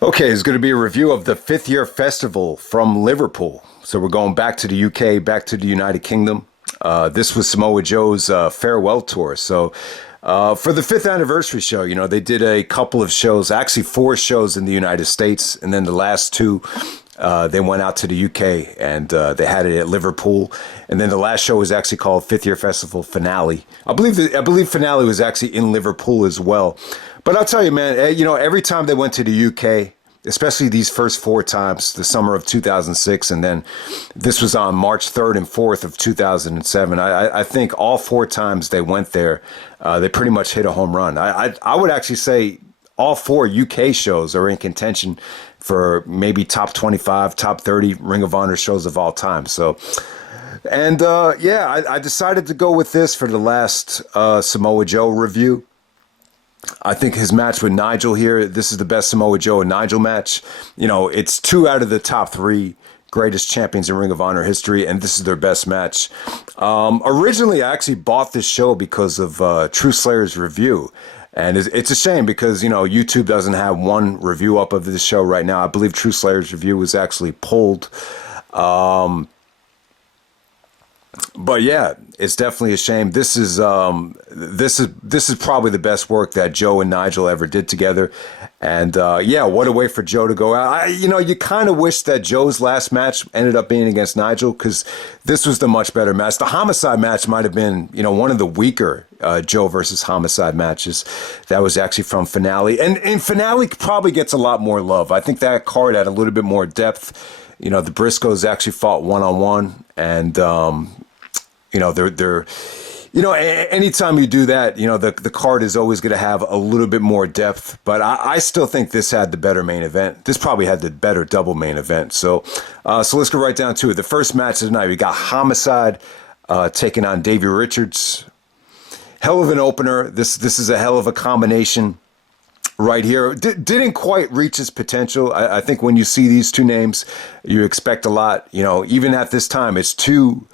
Okay, it's going to be a review of the fifth year festival from Liverpool. So we're going back to the UK, back to the United Kingdom. This was Samoa Joe's farewell tour. So for the fifth anniversary show, they did a couple of shows, actually four shows in the United States, and then the last two, they went out to the UK and they had it at Liverpool. And then the last show was actually called Fifth Year Festival Finale. I believe Finale was actually in Liverpool as well. But I'll tell you, man, every time they went to the UK, especially these first four times, the summer of 2006, and then this was on March 3rd and 4th of 2007. I think all four times they went there, they pretty much hit a home run. I would actually say all four UK shows are in contention for maybe top 25, top 30 Ring of Honor shows of all time. So, and I decided to go with this for the last Samoa Joe review. I think his match with Nigel here, this is the best Samoa Joe and Nigel match. It's two out of the top three greatest champions in Ring of Honor history, and this is their best match. Originally, I actually bought this show because of True Slayer's review. And it's a shame because, YouTube doesn't have one review up of this show right now. I believe True Slayer's review was actually pulled. But yeah, it's definitely a shame. This is probably the best work that Joe and Nigel ever did together. And what a way for Joe to go out. You kind of wish that Joe's last match ended up being against Nigel because this was the much better match. The Homicide match might have been, one of the weaker Joe versus Homicide matches. That was actually from Finale. And Finale probably gets a lot more love. I think that card had a little bit more depth. The Briscoes actually fought one-on-one, and they're anytime you do that, the card is always going to have a little bit more depth. But I still think this had the better main event. This probably had the better double main event. So let's go right down to it. The first match of the night, we got Homicide taking on Davey Richards. Hell of an opener. This is a hell of a combination. Right here, didn't quite reach its potential. I think when you see these two names, you expect a lot. Even at this time, it's two,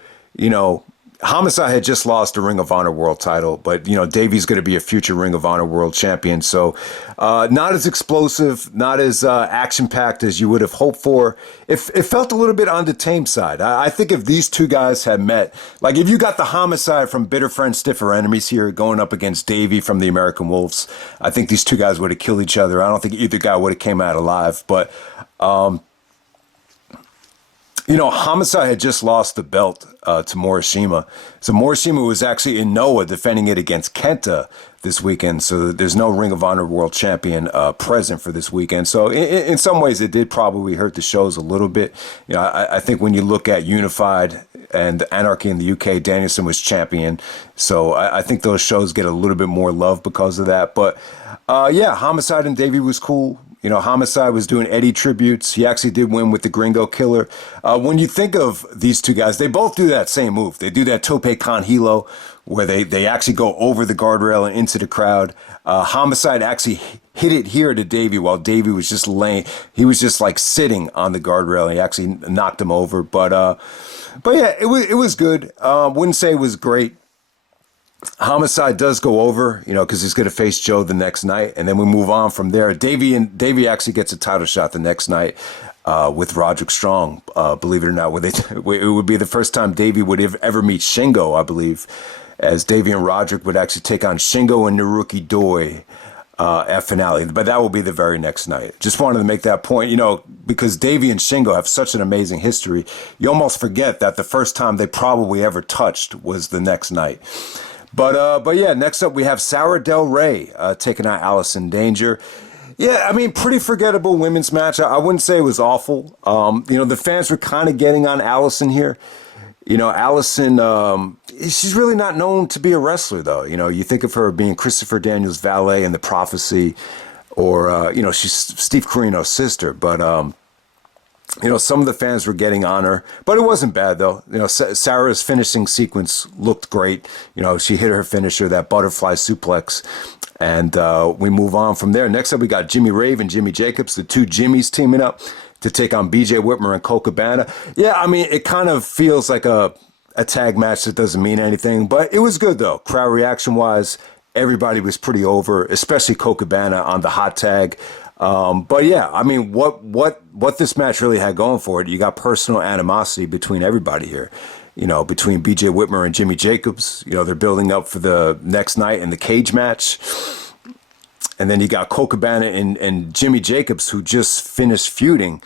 Homicide had just lost the Ring of Honor World title, but, Davey's going to be a future Ring of Honor World Champion. So not as explosive, not as action-packed as you would have hoped for. It felt a little bit on the tame side. I think if these two guys had met, like if you got the Homicide from Bitter Friends, Stiffer Enemies here going up against Davey from the American Wolves, I think these two guys would have killed each other. I don't think either guy would have came out alive, but... Homicide had just lost the belt to Morishima. So Morishima was actually in Noah defending it against Kenta this weekend. So there's no Ring of Honor World Champion present for this weekend. So in some ways, it did probably hurt the shows a little bit. I think when you look at Unified and Anarchy in the UK, Danielson was champion. So I think those shows get a little bit more love because of that. But Homicide and Davey was cool. Homicide was doing Eddie tributes. He actually did win with the Gringo Killer. When you think of these two guys, they both do that same move. They do that Tope Con Hilo, where they actually go over the guardrail and into the crowd. Homicide actually hit it here to Davey while Davey was just laying. He was just like sitting on the guardrail. He actually knocked him over. But yeah, it was good. Wouldn't say it was great. Homicide does go over, because he's going to face Joe the next night, and then we move on from there. Davey actually gets a title shot the next night with Roderick Strong. Believe it or not, it would be the first time Davey would ever meet Shingo, I believe, as Davey and Roderick would actually take on Shingo and Naruki Doi at Finale. But that will be the very next night. Just wanted to make that point, because Davey and Shingo have such an amazing history. You almost forget that the first time they probably ever touched was the next night. But yeah, next up we have Sara Del Rey taking out Allison Danger. Yeah, pretty forgettable women's match. I wouldn't say it was awful. The fans were kind of getting on Allison here. Allison, she's really not known to be a wrestler, though. You think of her being Christopher Daniels' valet in The Prophecy, or, she's Steve Corino's sister. But, some of the fans were getting on her, but it wasn't bad though. Sarah's finishing sequence looked great. She hit her finisher, that butterfly suplex, and we move on from there. Next up, we got Jimmy Rave and Jimmy Jacobs, the two Jimmys teaming up to take on BJ Whitmer and Colt Cabana. Yeah, it kind of feels like a tag match that doesn't mean anything, but it was good though. Crowd reaction wise, everybody was pretty over, especially Colt Cabana on the hot tag. But yeah, I mean, what this match really had going for it, you got personal animosity between everybody here. Between BJ Whitmer and Jimmy Jacobs. They're building up for the next night in the cage match. And then you got Colt Cabana and Jimmy Jacobs, who just finished feuding.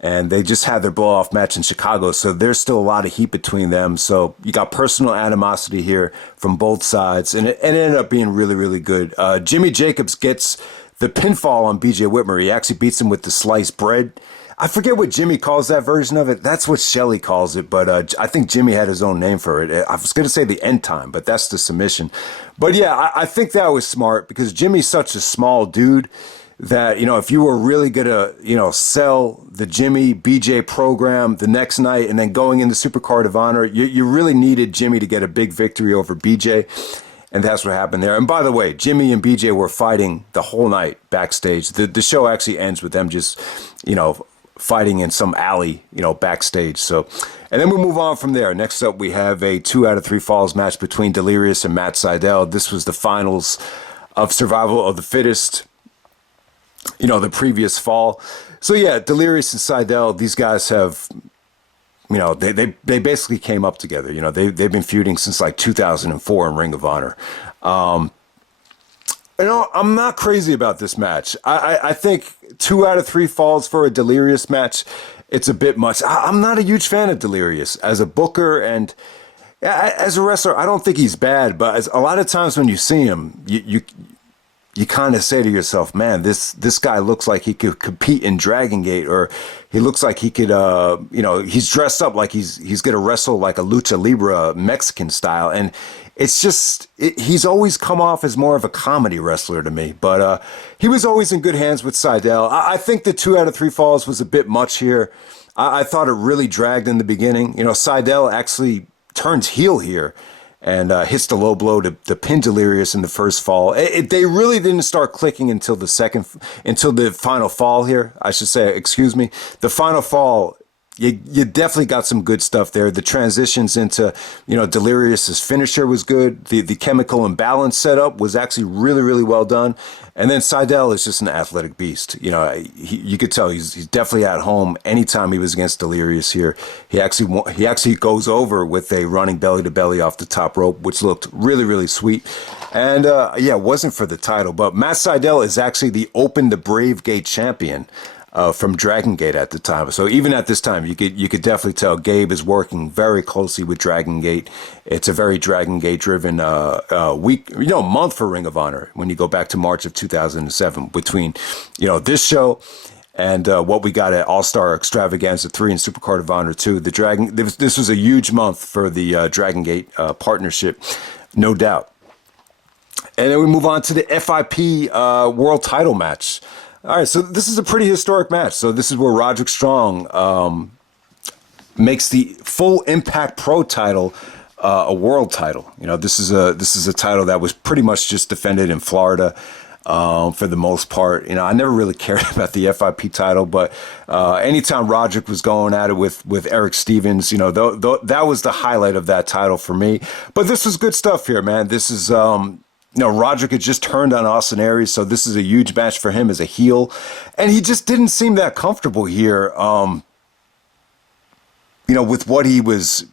And they just had their blow-off match in Chicago, so there's still a lot of heat between them. So you got personal animosity here from both sides, and it ended up being really, really good. Jimmy Jacobs gets the pinfall on BJ Whitmer. He actually beats him with the sliced bread. I forget what Jimmy calls that version of it. That's what Shelley calls it, but I think Jimmy had his own name for it. I was going to say the end time, but that's the submission. But yeah, I think that was smart because Jimmy's such a small dude that, if you were really going to, sell the Jimmy BJ program the next night and then going into Supercard of Honor, you really needed Jimmy to get a big victory over BJ. And that's what happened there. And by the way, Jimmy and BJ were fighting the whole night backstage. The show actually ends with them just, fighting in some alley, backstage. So, and then we move on from there. Next up, we have a 2 out of 3 falls match between Delirious and Matt Sydal. This was the finals of Survival of the Fittest. The previous fall. So yeah, Delirious and Sydal, these guys have, they basically came up together. They've been feuding since like 2004 in Ring of Honor. I'm not crazy about this match. I think 2 out of 3 falls for a Delirious match, it's a bit much. I'm not a huge fan of Delirious as a booker and as a wrestler. I don't think he's bad, but a lot of times when you see him, you kind of say to yourself, man, this guy looks like he could compete in Dragon Gate, or he looks like he could, he's dressed up like he's going to wrestle like a lucha libre Mexican style. And it's just, he's always come off as more of a comedy wrestler to me. But he was always in good hands with Sydal. I think the 2 out of 3 falls was a bit much here. I thought it really dragged in the beginning. Sydal actually turns heel here and hits the low blow to pin Delirious in the first fall. They really didn't start clicking until the final fall here. I should say, excuse me. The final fall, you definitely got some good stuff there. The transitions into, Delirious's finisher was good. The chemical imbalance setup was actually really, really well done. And then Sydal is just an athletic beast. You could tell he's definitely at home. Anytime he was against Delirious here, he actually goes over with a running belly to belly off the top rope, which looked really, really sweet. And it wasn't for the title, but Matt Sydal is actually the Open the Brave Gate champion. From Dragon Gate at the time. So even at this time, you could definitely tell Gabe is working very closely with Dragon Gate. It's a very Dragon Gate driven month for Ring of Honor when you go back to March of 2007 between this show and what we got at All-Star Extravaganza 3 and Supercard of Honor 2. This was a huge month for the Dragon Gate partnership, no doubt. And then we move on to the FIP World Title match. All right, so this is a pretty historic match. So this is where Roderick Strong makes the full Impact Pro title a world title. This is a title that was pretty much just defended in Florida for the most part. I never really cared about the FIP title, but anytime Roderick was going at it with Eric Stevens, that was the highlight of that title for me. But this was good stuff here, man. This is Roderick had just turned on Austin Aries, so this is a huge match for him as a heel. And he just didn't seem that comfortable here, with what he was,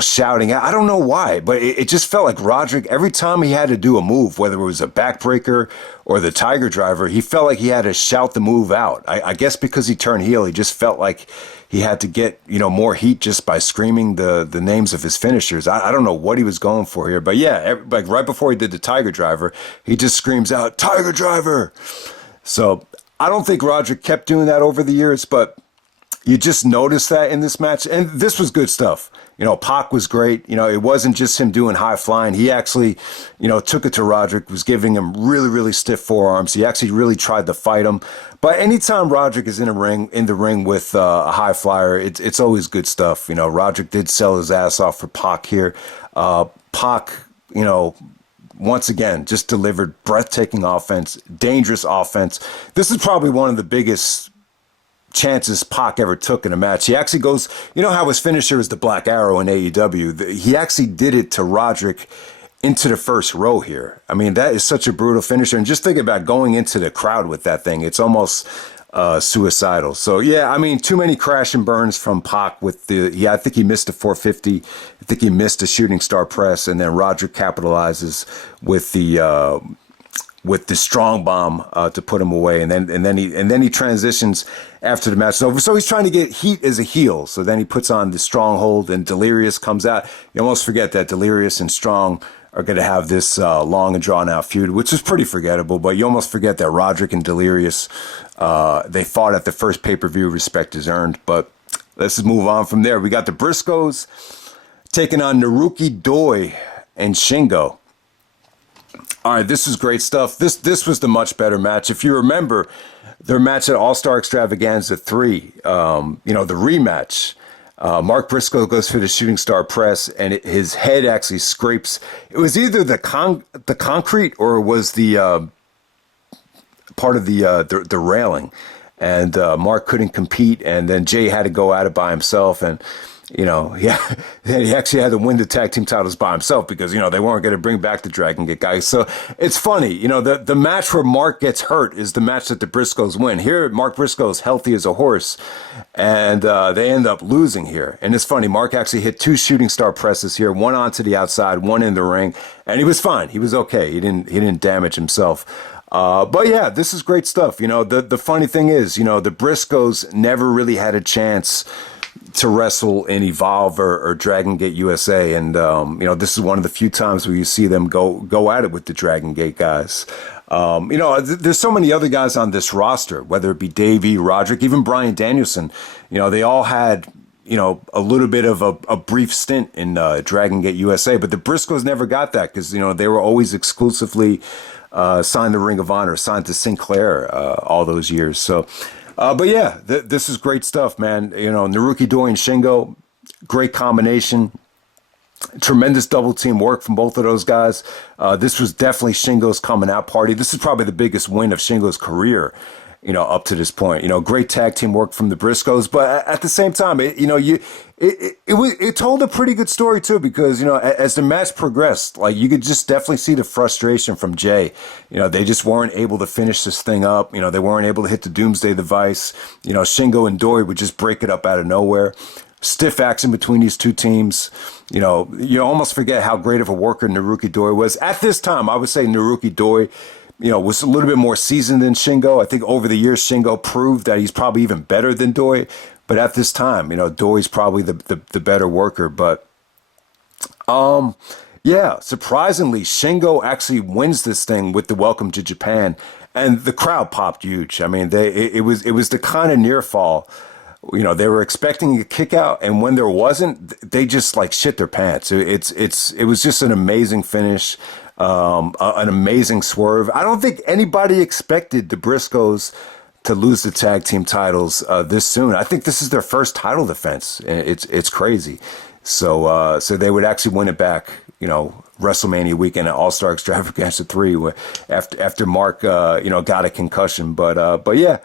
shouting. I don't know why, but it just felt like Roderick, every time he had to do a move, whether it was a backbreaker or the Tiger Driver, he felt like he had to shout the move out. I guess because he turned heel, he just felt like he had to get, more heat just by screaming the names of his finishers. I don't know what he was going for here, but yeah, like right before he did the Tiger Driver, he just screams out, Tiger Driver! So I don't think Roderick kept doing that over the years, but you just noticed that in this match, and this was good stuff. Pac was great. It wasn't just him doing high flying. He actually, took it to Roderick, was giving him really, really stiff forearms. He actually really tried to fight him. But anytime Roderick is in the ring with a high flyer, it's always good stuff. Roderick did sell his ass off for Pac here. Pac, once again, just delivered breathtaking offense, dangerous offense. This is probably one of the biggest chances Pac ever took in a match. He actually goes, how his finisher is the Black Arrow in AEW. He actually did it to Roderick into the first row here. I mean, that is such a brutal finisher. And just think about going into the crowd with that thing. It's almost suicidal. So, yeah, I mean, too many crash and burns from Pac with I think he missed a 450. I think he missed a shooting star press. And then Roderick capitalizes with the strong bomb to put him away, and then he transitions after the match is over. So he's trying to get heat as a heel. So then he puts on the stronghold, and Delirious comes out. You almost forget that Delirious and Strong are going to have this long and drawn out feud, which is pretty forgettable. But you almost forget that Roderick and Delirious they fought at the first pay-per-view. Respect is earned. But let's just move on from there. We got the Briscoes taking on Naruki Doi and Shingo. All right, this is great stuff. This was the much better match. If you remember their match at All-Star Extravaganza 3, the rematch, Mark Briscoe goes for the shooting star press, and his head actually scrapes. It was either the concrete or it was the part of the railing, and Mark couldn't compete, and then Jay had to go at it by himself, and he actually had to win the tag team titles by himself because, they weren't going to bring back the Dragon Gate guys. So it's funny, the match where Mark gets hurt is the match that the Briscoes win. Here, Mark Briscoe is healthy as a horse, and they end up losing here. And it's funny, Mark actually hit 2 shooting star presses here, one onto the outside, one in the ring, and he was fine. He was okay. He didn't damage himself. But yeah, this is great stuff. The funny thing is, the Briscoes never really had a chance to wrestle in Evolve or Dragon Gate USA, and this is one of the few times where you see them go at it with the Dragon Gate guys. There's so many other guys on this roster, whether it be Davey, Roderick, even Bryan Danielson. They all had a little bit of a brief stint in Dragon Gate USA, but the Briscoes never got that because they were always exclusively signed to Ring of Honor, signed to Sinclair all those years. So. But yeah, this is great stuff, man. Naruki Doi and Shingo, great combination. Tremendous double team work from both of those guys. This was definitely Shingo's coming out party. This is probably the biggest win of Shingo's career, up to this point. Great tag team work from the Briscoes, but at the same time, it told a pretty good story too, because as the match progressed, like you could just definitely see the frustration from Jay. They just weren't able to finish this thing up. They weren't able to hit the Doomsday Device. Shingo and Doi would just break it up out of nowhere. Stiff action between these two teams. You almost forget how great of a worker Naruki Doi was. At this time, I would say Naruki Doi was a little bit more seasoned than Shingo. I think over the years, Shingo proved that he's probably even better than Doi. But at this time, Doi's probably the better worker. But, surprisingly, Shingo actually wins this thing with the Welcome to Japan. And the crowd popped huge. I mean, it was the kind of near fall. They were expecting a kick out, and when there wasn't, they just shit their pants. It was just an amazing finish. An amazing swerve. I don't think anybody expected the Briscoes to lose the tag team titles this soon. I think this is their first title defense. It's crazy. So they would actually win it back. WrestleMania weekend at All-Star Extravaganza 3, after Mark got a concussion. But yeah.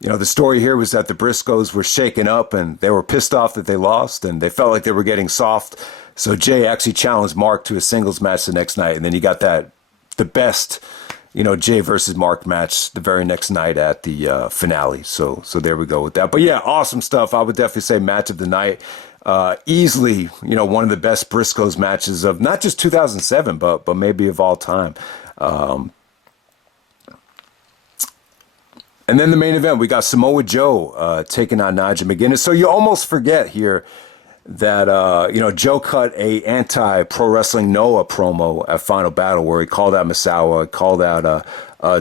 The story here was that the Briscoes were shaken up and they were pissed off that they lost and they felt like they were getting soft. So Jay actually challenged Mark to a singles match the next night. And then you got the best, Jay versus Mark match the very next night at the finale. So there we go with that. But yeah, awesome stuff. I would definitely say match of the night. Easily, one of the best Briscoes matches of not just 2007, but maybe of all time. And then the main event, we got Samoa Joe taking on Nigel McGuinness. So you almost forget here that, Joe cut a anti-Pro Wrestling Noah promo at Final Battle where he called out Misawa, called out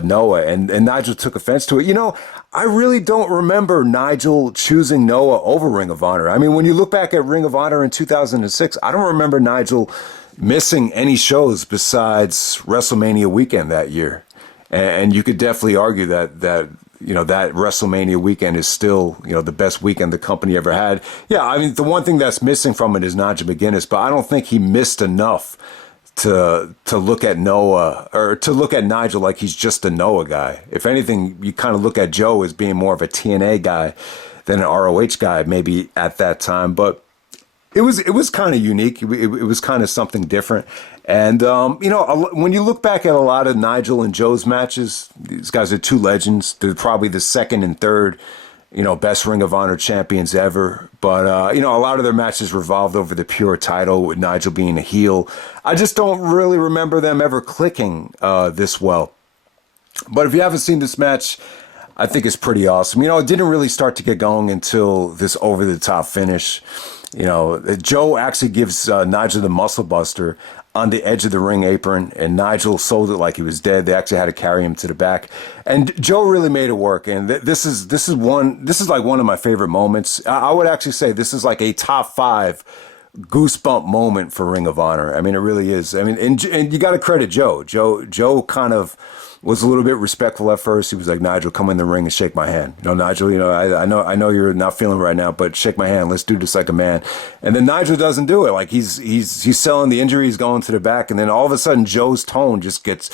Noah, and Nigel took offense to it. I really don't remember Nigel choosing Noah over Ring of Honor. I mean, when you look back at Ring of Honor in 2006, I don't remember Nigel missing any shows besides WrestleMania weekend that year. And you could definitely argue that WrestleMania weekend is still, the best weekend the company ever had. Yeah, I mean, the one thing that's missing from it is Nigel McGuinness, but I don't think he missed enough to look at Noah or to look at Nigel like he's just a Noah guy. If anything, you kind of look at Joe as being more of a TNA guy than an ROH guy, maybe at that time. But it was kind of unique. It was kind of something different. And, when you look back at a lot of Nigel and Joe's matches, these guys are two legends. They're probably the second and third, best Ring of Honor champions ever. But, a lot of their matches revolved over the pure title, with Nigel being a heel. I just don't really remember them ever clicking this well. But if you haven't seen this match, I think it's pretty awesome. It didn't really start to get going until this over-the-top finish. Joe actually gives Nigel the muscle buster on the edge of the ring apron, and Nigel sold it like he was dead. They actually had to carry him to the back, and Joe really made it work. And this is like one of my favorite moments. I would actually say this is like a top 5 goosebump moment for Ring of Honor. I mean, it really is. I mean, and you got to credit Joe. Joe kind of was a little bit respectful at first. He was like, "Nigel, come in the ring and shake my hand." Nigel, I know you're not feeling right now, but shake my hand. Let's do this like a man. And then Nigel doesn't do it. Like he's selling the injury. He's going to the back, and then all of a sudden Joe's tone just gets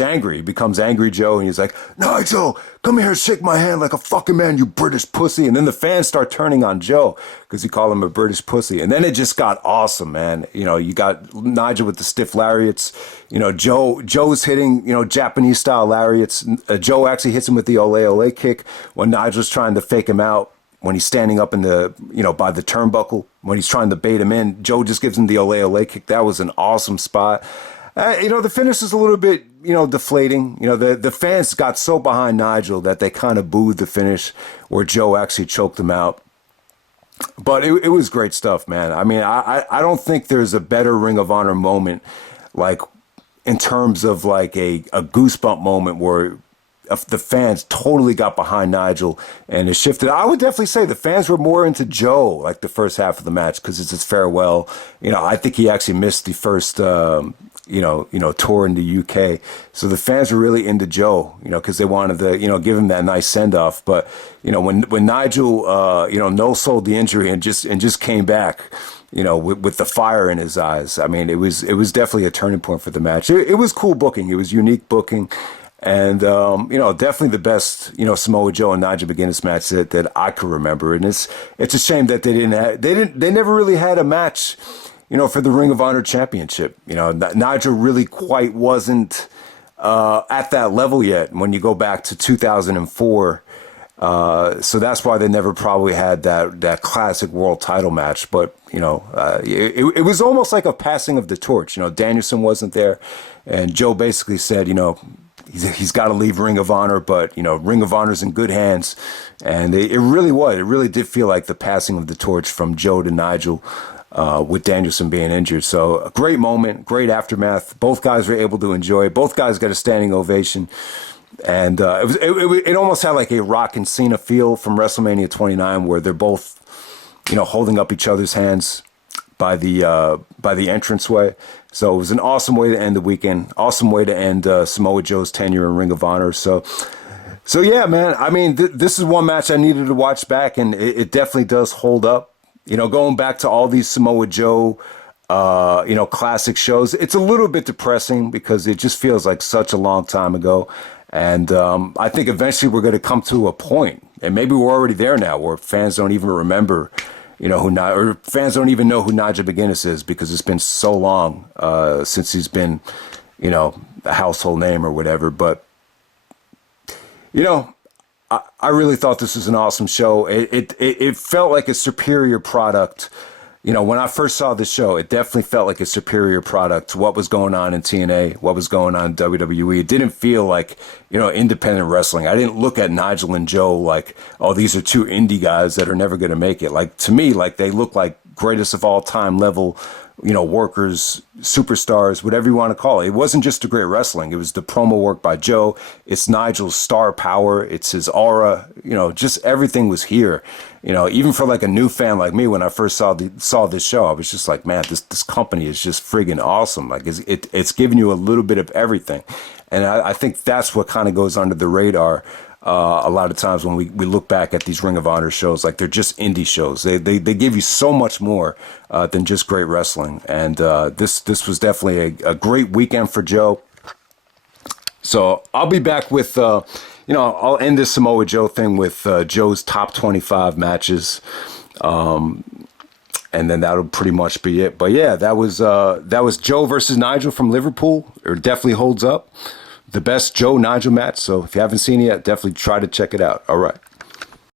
angry. He becomes Angry Joe, and he's like, "Nigel, come here and shake my hand like a fucking man, you British pussy." And then the fans start turning on Joe because he called him a British pussy. And then it just got awesome, man. You got Nigel with the stiff lariats. Joe's hitting, Japanese style lariats. Joe actually hits him with the ole ole kick when Nigel's trying to fake him out, when he's standing up in the, by the turnbuckle, when he's trying to bait him in. Joe just gives him the ole ole kick. That was an awesome spot. The finish is a little bit, deflating. The fans got so behind Nigel that they kind of booed the finish where Joe actually choked him out. But it was great stuff, man. I mean, I don't think there's a better Ring of Honor moment, like in terms of like a goosebump moment where the fans totally got behind Nigel and it shifted. I would definitely say the fans were more into Joe like the first half of the match because it's his farewell. I think he actually missed the first tour in the UK. So the fans were really into Joe, because they wanted to, give him that nice send off. But, when Nigel, no sold the injury and just came back, with the fire in his eyes. I mean, it was definitely a turning point for the match. It was cool booking. It was unique booking. And, definitely the best, Samoa Joe and Nigel McGuinness match that I could remember. And it's a shame that they never really had a match, for the Ring of Honor Championship. Nigel really quite wasn't at that level yet when you go back to 2004. So that's why they never probably had that classic world title match. But, it was almost like a passing of the torch. Danielson wasn't there. And Joe basically said, he's got to leave Ring of Honor, but, Ring of Honor's in good hands. And it really was. It really did feel like the passing of the torch from Joe to Nigel. With Danielson being injured. So a great moment, great aftermath. Both guys were able to enjoy it. Both guys got a standing ovation. And it almost had like a Rock and Cena feel from WrestleMania 29 where they're both, holding up each other's hands by the entranceway. So it was an awesome way to end the weekend. Awesome way to end Samoa Joe's tenure in Ring of Honor. So yeah, man, I mean, this is one match I needed to watch back, and it definitely does hold up. Going back to all these Samoa Joe, classic shows, it's a little bit depressing because it just feels like such a long time ago. And I think eventually we're going to come to a point, and maybe we're already there now, where fans don't even remember, or fans don't even know who Nigel McGuinness is because it's been so long since he's been, a household name or whatever. But, I really thought this was an awesome show. It felt like a superior product. When I first saw this show, it definitely felt like a superior product to what was going on in TNA, what was going on in WWE. It didn't feel like, independent wrestling. I didn't look at Nigel and Joe like, oh, these are two indie guys that are never going to make it. Like, to me, like they look like greatest of all time level, workers, superstars, whatever you want to call it. It wasn't just the great wrestling. It was the promo work by Joe. It's Nigel's star power. It's his aura. Just everything was here. Even for like a new fan like me, when I first saw this show, I was just like, man, this company is just friggin' awesome. Like it's giving you a little bit of everything. And I think that's what kind of goes under the radar a lot of times when we look back at these Ring of Honor shows. Like, they're just indie shows. They give you so much more than just great wrestling. And this was definitely a great weekend for Joe. So I'll be back with, I'll end this Samoa Joe thing with Joe's top 25 matches. and then that'll pretty much be it. But yeah, that was Joe versus Nigel from Liverpool. It definitely holds up. The best Joe Nigel match. So if you haven't seen it yet, definitely try to check it out. All right.